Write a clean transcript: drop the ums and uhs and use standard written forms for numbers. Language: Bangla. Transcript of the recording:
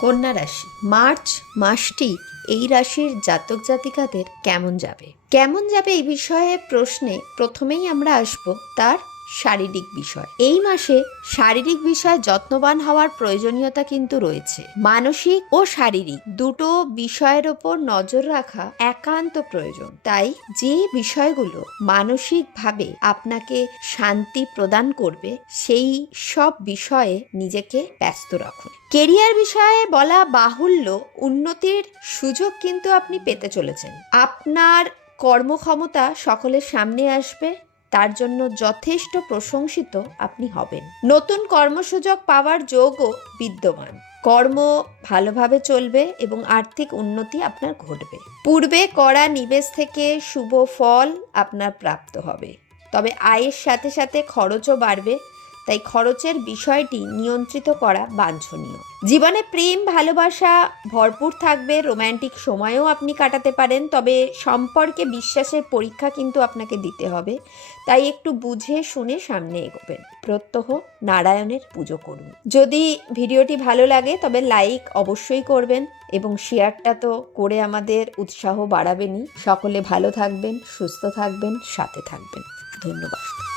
কন্যা রাশি, মার্চ মাসটি এই রাশির জাতক জাতিকাদের কেমন যাবে এই বিষয়ে প্রশ্নে প্রথমেই আমরা আসব তার শারীরিক বিষয়। এই মাসে শারীরিক বিষয়ে যত্নবান হওয়ার প্রয়োজনীয়তা কিন্তু রয়েছে। মানসিক ও শারীরিক দুটো বিষয়ের ওপর নজর রাখা একান্ত প্রয়োজন। তাই যে বিষয়গুলো মানসিকভাবে আপনাকে শান্তি প্রদান করবে সেই সব বিষয়ে নিজেকে ব্যস্ত রাখুন। কেরিয়ার বিষয়ে বলা বাহুল্য, উন্নতির সুযোগ কিন্তু আপনি পেতে চলেছেন। আপনার কর্মক্ষমতা সকলের সামনে আসবে, তার জন্য যথেষ্ট প্রশংসিত আপনি হবেন। নতুন কর্মসুযোগ পাওয়ার যোগও বিদ্যমান। কর্ম ভালোভাবে চলবে এবং আর্থিক উন্নতি আপনার ঘটবে। পূর্বে করা নিবেশ থেকে শুভ ফল আপনার প্রাপ্ত হবে। তবে আয়ের সাথে সাথে খরচও বাড়বে, তাই খরচের বিষয়টি নিয়ন্ত্রিত করা বাঞ্ছনীয়। জীবনে প্রেম ভালোবাসা ভরপুর থাকবে, রোম্যান্টিক সময়ও আপনি কাটাতে পারেন, তবে সম্পর্কে বিশ্বাসের পরীক্ষা কিন্তু আপনাকে দিতে হবে। তাই একটু বুঝে শুনে সামনে এগোবেন। প্রত্যহ নারায়ণের পুজো করুন। যদি ভিডিওটি ভালো লাগে তবে লাইক অবশ্যই করবেন এবং শেয়ারটা তো করে আমাদের উৎসাহ বাড়াবেনই। সকলে ভালো থাকবেন, সুস্থ থাকবেন, সাথে থাকবেন। ধন্যবাদ।